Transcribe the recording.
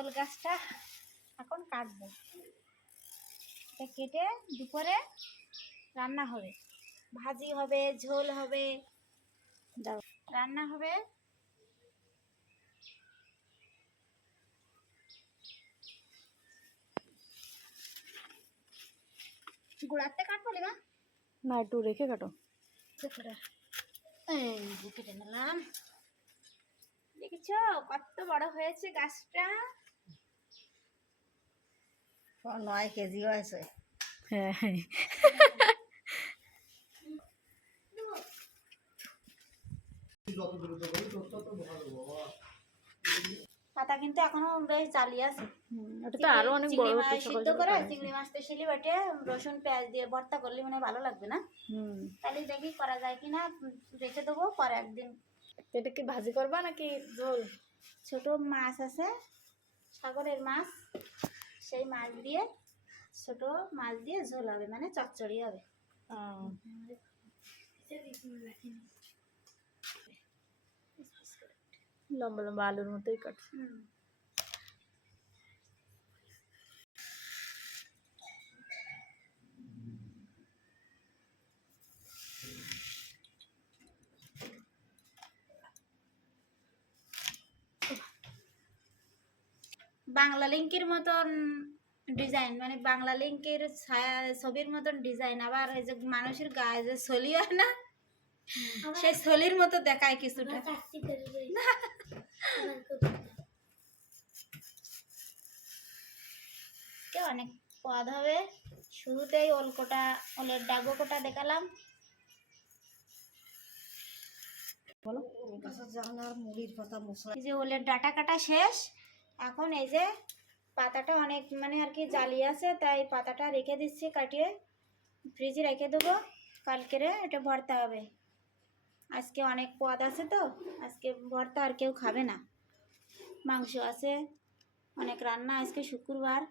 ওল গাছটা এখন কাটবো। এটা কেটে দুপুরে রান্না হবে, ভাজি হবে, ঝোল হবে, রান্না হবে। গোড়াতে কাটবো না, না একটু রেখে কাটো। কেটে নিলাম। দেখেছো কত বড় হয়েছে গাছটা? 9 কেজি হয়েছে। হ্যাঁ হ্যাঁ পাতা কিন্তু এখনো বেশ জালি আছে। এটা তো আরো অনেক বড় হতে সিদ্ধ করে চিংড়ি মাছ তেশিলি বাটে রসুন পেঁয়াজ দিয়ে ভর্তা করলে মানে ভালো লাগবে না? তাহলে দেখি করা যায় কিনা, রেখে দেবো পরে একদিন। এটা কি ভাজি করবা নাকি ঝোল? ছোট মাছ আছে, সাগরের মাছ, সেই মাছ দিয়ে ছোট মাছ দিয়ে ঝোল হবে, মানে চচ্চড়ি হবে। লম্বা লম্বা আলুর মতোই কাটছে। বাংলা লিঙ্কের মতন ডিজাইন, মানে বাংলা লিঙ্কের ছায়া ছবির মতন ডিজাইন। আবার এই যে মানুষের গায়ে যে ছলি হয় না, সেই ছলির মতো দেখায় কিছুটা। অনেক পদ হবে। শুরুতেই ওলের ডাগো কোটা দেখালাম। বলো জানার মুড়ির পাতা মশলা। এই যে ওলের ডাটা কাটা শেষ, এখন এই যে পাতাটা অনেক মানে আর কি জালি আছে, তাই পাতাটা রেখে দিচ্ছি, কাটিয়ে ফ্রিজে রেখে দেবো। কালকেরে এটা ভর্তা হবে। আজকে অনেক পদ আছে তো আজকে ভর্তা আর কেউ খাবে না, মাংস আছে, অনেক রান্না। আজকে শুক্রবার।